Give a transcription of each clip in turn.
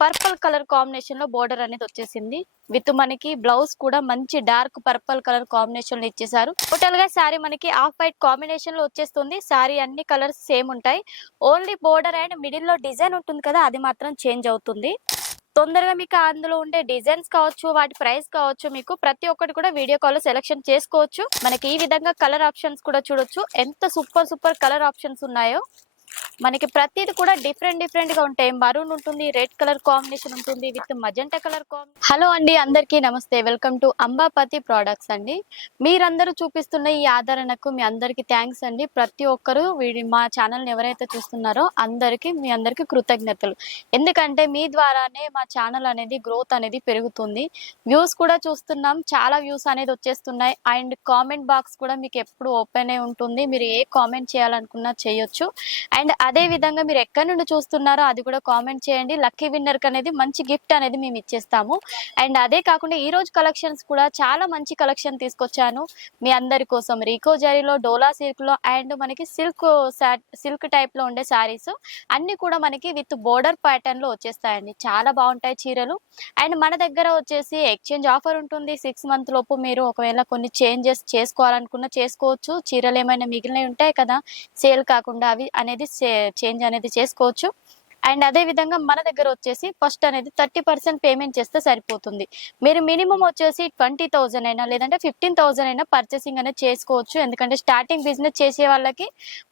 Purple colour కాంబినేషన్లో border అనేది వచ్చేసింది. విత్ మనకి బ్లౌజ్ కూడా మంచి డార్క్ పర్పుల్ కలర్ కాంబినేషన్లో ఇచ్చేసారు. టోటల్గా శారీ మనకి ఆఫ్ వైట్ కాంబినేషన్లో వచ్చేస్తుంది. శారీ అన్ని కలర్స్ సేమ్ ఉంటాయి. ఓన్లీ బోర్డర్ అండ్ మిడిల్లో డిజైన్ ఉంటుంది కదా అది మాత్రం చేంజ్ అవుతుంది. తొందరగా మీకు అందులో ఉండే డిజైన్స్ కావచ్చు వాటి ప్రైస్ కావచ్చు మీకు ప్రతి ఒక్కటి కూడా వీడియో కాల్లో సెలెక్షన్ చేసుకోవచ్చు. మనకి ఈ విధంగా కలర్ ఆప్షన్స్ కూడా చూడొచ్చు. ఎంత సూపర్ సూపర్ కలర్ ఆప్షన్స్ ఉన్నాయో. మనకి ప్రతిది కూడా డిఫరెంట్ డిఫరెంట్గా ఉంటాయి. మరూన్ ఉంటుంది రెడ్ కలర్ కాంబినేషన్ ఉంటుంది విత్ మజెంటా కలర్ హలో అండి అందరికీ నమస్తే. వెల్కమ్ టు అంబాపతి ప్రోడక్ట్స్ అండి. మీరందరూ చూపిస్తున్న ఈ ఆదరణకు మీ అందరికీ థ్యాంక్స్ అండి. ప్రతి ఒక్కరు వీడి మా ఛానల్ని ఎవరైతే చూస్తున్నారో అందరికీ మీ అందరికీ కృతజ్ఞతలు. ఎందుకంటే మీ ద్వారానే మా ఛానల్ అనేది గ్రోత్ అనేది పెరుగుతుంది. వ్యూస్ కూడా చూస్తున్నాం. చాలా వ్యూస్ అనేది వచ్చేస్తున్నాయి. అండ్ కామెంట్ బాక్స్ కూడా మీకు ఎప్పుడు ఓపెన్ అయి ఉంటుంది. మీరు ఏ కామెంట్ చేయాలనుకున్నా చేయొచ్చు. అండ్ అదే విధంగా మీరు ఎక్కడి నుండి చూస్తున్నారో అది కూడా కామెంట్ చేయండి. లక్కీ విన్నర్కి అనేది మంచి గిఫ్ట్ అనేది మేము ఇచ్చేస్తాము. అండ్ అదే కాకుండా ఈ రోజు కలెక్షన్స్ కూడా చాలా మంచి కలెక్షన్ తీసుకొచ్చాను. మీ అందరి కోసం రీకో జరీలో డోలా సిల్క్లో అండ్ మనకి సిల్క్ సిల్క్ టైప్లో ఉండే శారీస్ అన్ని కూడా మనకి విత్ బోర్డర్ ప్యాటర్న్లో వచ్చేస్తాయండి. చాలా బాగుంటాయి చీరలు. అండ్ మన దగ్గర వచ్చేసి ఎక్స్చేంజ్ ఆఫర్ ఉంటుంది. సిక్స్ మంత్ లోపు మీరు ఒకవేళ కొన్ని చేంజెస్ చేసుకోవాలనుకున్నా చేసుకోవచ్చు. చీరలు ఏమైనా మిగిలినవి ఉంటాయి కదా సేల్ కాకుండా అవి అనేది సే చేంజ్ అనేది చేసుకోవచ్చు. అండ్ అదే విధంగా మన దగ్గర వచ్చేసి ఫస్ట్ అనేది థర్టీ పర్సెంట్ పేమెంట్ చేస్తే సరిపోతుంది. మీరు మినిమం వచ్చేసి ట్వంటీ థౌసండ్ అయినా లేదంటే ఫిఫ్టీన్ థౌజండ్ అయినా పర్చేసింగ్ అనేది చేసుకోవచ్చు. ఎందుకంటే స్టార్టింగ్ బిజినెస్ చేసే వాళ్ళకి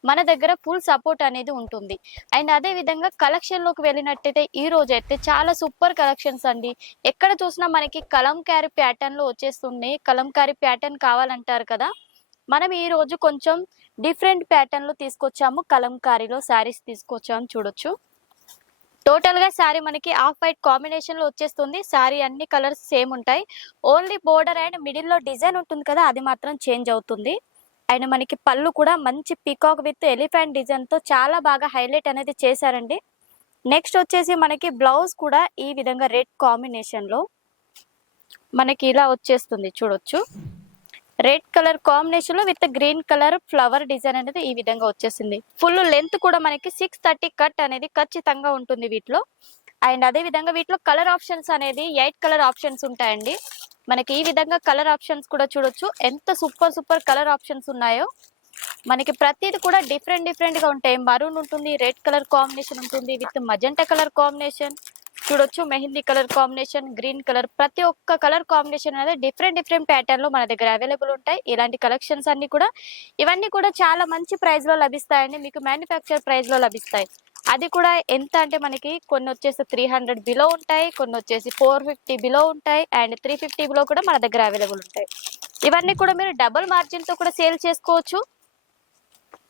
మన దగ్గర ఫుల్ సపోర్ట్ అనేది ఉంటుంది. అండ్ అదే విధంగా కలెక్షన్లోకి వెళ్ళినట్టయితే ఈ రోజు అయితే చాలా సూపర్ కలెక్షన్స్ అండి. ఎక్కడ చూసినా మనకి కలంకారీ ప్యాటర్న్లో వచ్చేస్తున్నాయి. కలంకారీ ప్యాటర్న్ కావాలంటారు కదా. మనం ఈ రోజు కొంచెం డిఫరెంట్ ప్యాటర్న్లో తీసుకొచ్చాము. కలంకారీలో శారీస్ తీసుకొచ్చాము చూడొచ్చు. టోటల్గా శారీ మనకి ఆఫ్ వైట్ కాంబినేషన్లో వచ్చేస్తుంది. శారీ అన్ని కలర్స్ సేమ్ ఉంటాయి. ఓన్లీ బోర్డర్ అండ్ మిడిల్లో డిజైన్ ఉంటుంది కదా అది మాత్రం చేంజ్ అవుతుంది. అండ్ మనకి పళ్ళు కూడా మంచి పీకాక్ విత్ ఎలిఫెంట్ డిజైన్తో చాలా బాగా హైలైట్ అనేది చేశారండి. నెక్స్ట్ వచ్చేసి మనకి బ్లౌజ్ కూడా ఈ విధంగా రెడ్ కాంబినేషన్లో మనకి ఇలా వచ్చేస్తుంది చూడొచ్చు. రెడ్ కలర్ కాంబినేషన్లో with green colour flower design అనేది ఈ విధంగా వచ్చేసింది. ఫుల్ లెంత్ కూడా మనకి సిక్స్ థర్టీ కట్ అనేది ఖచ్చితంగా ఉంటుంది వీటిలో. అండ్ అదే విధంగా వీటిలో కలర్ ఆప్షన్స్ అనేది ఎయిట్ కలర్ ఆప్షన్స్ ఉంటాయండి. మనకి ఈ విధంగా కలర్ ఆప్షన్స్ కూడా చూడొచ్చు. ఎంత సూపర్ సూపర్ కలర్ ఆప్షన్స్ ఉన్నాయో. మనకి ప్రతిది కూడా డిఫరెంట్ డిఫరెంట్గా ఉంటాయి. మరూన్ ఉంటుంది రెడ్ కలర్ కాంబినేషన్ ఉంటుంది విత్ మజంటా కలర్ కాంబినేషన్. చూడొచ్చు. Mehndi colour combination green colour. ప్రతి ఒక్క కలర్ కాంబినేషన్ అనేది డిఫరెంట్ డిఫరెంట్ ప్యాటర్న్లో మన దగ్గర అవైలబుల్ ఉంటాయి. ఇలాంటి కలెక్షన్స్ అన్ని కూడా ఇవన్నీ కూడా చాలా మంచి ప్రైస్లో లభిస్తాయండి. మీకు మ్యానుఫ్యాక్చర్ ప్రైస్లో లభిస్తాయి. అది కూడా ఎంత అంటే మనకి కొన్ని వచ్చేసి త్రీ హండ్రెడ్ బిలో ఉంటాయి కొన్ని వచ్చేసి ఫోర్ ఫిఫ్టీ బిలో ఉంటాయి అండ్ త్రీ ఫిఫ్టీ బిలో కూడా మన దగ్గర అవైలబుల్ ఉంటాయి. ఇవన్నీ కూడా మీరు డబుల్ మార్జిన్తో కూడా సేల్ చేసుకోవచ్చు.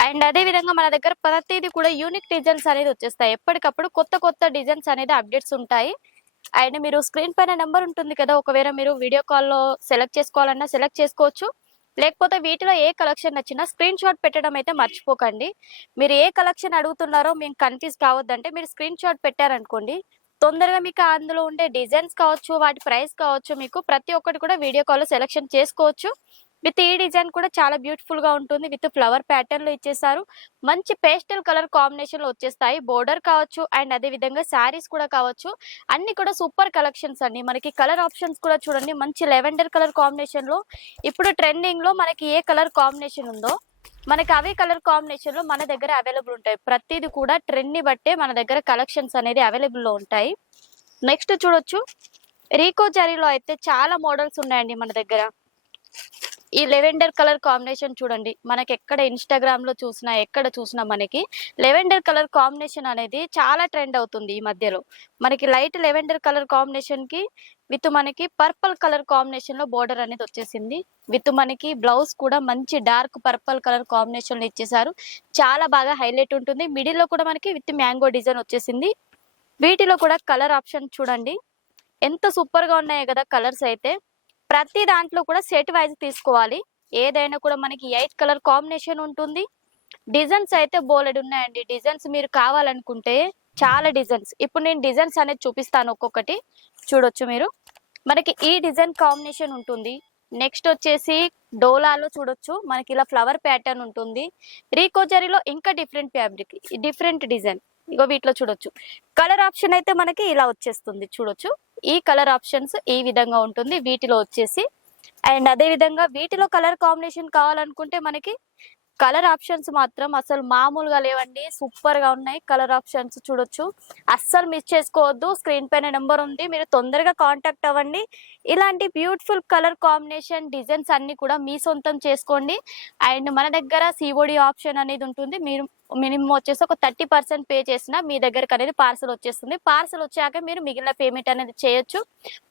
అండ్ అదే విధంగా మన దగ్గర ప్రతిదీ కూడా యూనిక్ డిజైన్స్ అనేది వచ్చేస్తాయి. ఎప్పటికప్పుడు కొత్త కొత్త డిజైన్స్ అనేది అప్డేట్స్ ఉంటాయి. అండ్ మీరు స్క్రీన్ పైన నెంబర్ ఉంటుంది కదా ఒకవేళ మీరు వీడియో కాల్లో సెలెక్ట్ చేసుకోవాలన్నా సెలెక్ట్ చేసుకోవచ్చు. లేకపోతే వీటిలో ఏ కలెక్షన్ నచ్చినా స్క్రీన్ షాట్ పెట్టడం అయితే మర్చిపోకండి. మీరు ఏ కలెక్షన్ అడుగుతున్నారో మేము కన్ఫ్యూజ్ కావద్దంటే మీరు స్క్రీన్ షాట్ పెట్టారనుకోండి తొందరగా మీకు అందులో ఉండే డిజైన్స్ కావచ్చు వాటి ప్రైస్ కావచ్చు మీకు ప్రతి ఒక్కటి కూడా వీడియో కాల్లో సెలెక్షన్ చేసుకోవచ్చు. విత్ ఈ డిజైన్ కూడా చాలా బ్యూటిఫుల్గా ఉంటుంది. విత్ ఫ్లవర్ ప్యాటర్న్లో ఇచ్చేసారు. మంచి పేస్టల్ కలర్ కాంబినేషన్లో వచ్చేస్తాయి. బోర్డర్ కావచ్చు అండ్ అదే విధంగా శారీస్ కూడా కావచ్చు. అన్ని కూడా సూపర్ కలెక్షన్స్ అండి. మనకి కలర్ ఆప్షన్స్ కూడా చూడండి. మంచి లెవెండర్ కలర్ కాంబినేషన్లో ఇప్పుడు ట్రెండింగ్లో మనకి ఏ కలర్ కాంబినేషన్ ఉందో మనకి అవే కలర్ కాంబినేషన్లో మన దగ్గర అవైలబుల్ ఉంటాయి. ప్రతిది కూడా ట్రెండ్ని బట్టే మన దగ్గర కలెక్షన్స్ అనేది అవైలబుల్లో ఉంటాయి. నెక్స్ట్ చూడొచ్చు. రీకో జరీలో అయితే చాలా మోడల్స్ ఉన్నాయండి మన దగ్గర. ఈ లెవెండర్ కలర్ కాంబినేషన్ చూడండి. మనకి ఎక్కడ ఇన్స్టాగ్రామ్లో చూసినా ఎక్కడ చూసినా మనకి లెవెండర్ కలర్ కాంబినేషన్ అనేది చాలా ట్రెండ్ అవుతుంది ఈ మధ్యలో. మనకి లైట్ లెవెండర్ కలర్ కాంబినేషన్కి విత్ మనకి పర్పుల్ కలర్ కాంబినేషన్లో బోర్డర్ అనేది వచ్చేసింది. విత్ మనకి బ్లౌజ్ కూడా మంచి డార్క్ పర్పుల్ కలర్ కాంబినేషన్లో ఇచ్చేసారు. చాలా బాగా హైలైట్ ఉంటుంది. మిడిల్లో కూడా మనకి విత్ మ్యాంగో డిజైన్ వచ్చేసింది. వీటిలో కూడా కలర్ ఆప్షన్ చూడండి. ఎంత సూపర్గా ఉన్నాయి కదా కలర్స్ అయితే. ప్రతి దాంట్లో కూడా సెట్ వైజ్ తీసుకోవాలి. ఏదైనా కూడా మనకి ఎయిట్ కలర్ కాంబినేషన్ ఉంటుంది. డిజైన్స్ అయితే బోలెడ్ ఉన్నాయండి. డిజైన్స్ మీరు కావాలనుకుంటే చాలా డిజైన్స్. ఇప్పుడు నేను డిజైన్స్ అనేది చూపిస్తాను ఒక్కొక్కటి. చూడొచ్చు మీరు. మనకి ఈ డిజైన్ కాంబినేషన్ ఉంటుంది. నెక్స్ట్ వచ్చేసి డోలాలో చూడొచ్చు. మనకి ఇలా ఫ్లవర్ ప్యాటర్న్ ఉంటుంది. రీకోజరీలో ఇంకా డిఫరెంట్ ఫ్యాబ్రిక్ డిఫరెంట్ డిజైన్. ఇగో వీటిలో చూడొచ్చు. కలర్ ఆప్షన్ అయితే మనకి ఇలా వచ్చేస్తుంది. చూడొచ్చు. ఈ కలర్ ఆప్షన్స్ ఈ విధంగా ఉంటుంది. వీటిలో వచ్చేసి అండ్ అదే విధంగా వీటిలో కలర్ కాంబినేషన్ కావాలనుకుంటే మనకి కలర్ ఆప్షన్స్ మాత్రం అసలు మామూలుగా లేవండి. సూపర్గా ఉన్నాయి కలర్ ఆప్షన్స్ చూడొచ్చు. అస్సలు మిస్ చేసుకోవద్దు. స్క్రీన్ పైన నెంబర్ ఉంది. మీరు తొందరగా కాంటాక్ట్ అవ్వండి. ఇలాంటి బ్యూటిఫుల్ కలర్ కాంబినేషన్ డిజైన్స్ అన్నీ కూడా మీ సొంతం చేసుకోండి. అండ్ మన దగ్గర సిఓడి ఆప్షన్ అనేది ఉంటుంది. మీరు మినిమం వచ్చేసి ఒక థర్టీ పర్సెంట్ పే చేసినా మీ దగ్గరకు అనేది పార్సల్ వచ్చేస్తుంది. పార్సల్ వచ్చాక మీరు మిగిలిన పేమెంట్ అనేది చేయొచ్చు.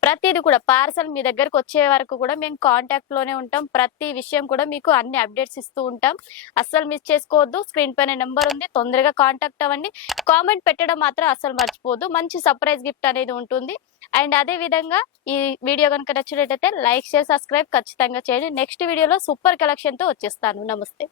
ప్రతిది కూడా పార్సల్ మీ దగ్గరకు వచ్చే వరకు కూడా మేము కాంటాక్ట్లోనే ఉంటాం. ప్రతి విషయం కూడా మీకు అన్ని అప్డేట్స్ ఇస్తూ ఉంటాం. అస్సలు మిస్ చేసుకోవద్దు. స్క్రీన్ పైన నెంబర్ ఉంది. తొందరగా కాంటాక్ట్ అవ్వండి. కామెంట్ పెట్టడం మాత్రం అస్సలు మర్చిపోవద్దు. మంచి సర్ప్రైజ్ గిఫ్ట్ అనేది ఉంటుంది. అండ్ అదే విధంగా ఈ వీడియో కనుక నచ్చినట్టయితే లైక్ షేర్ సబ్స్క్రైబ్ ఖచ్చితంగా చేయండి. నెక్స్ట్ వీడియోలో సూపర్ కలెక్షన్తో వచ్చేస్తాను. నమస్తే.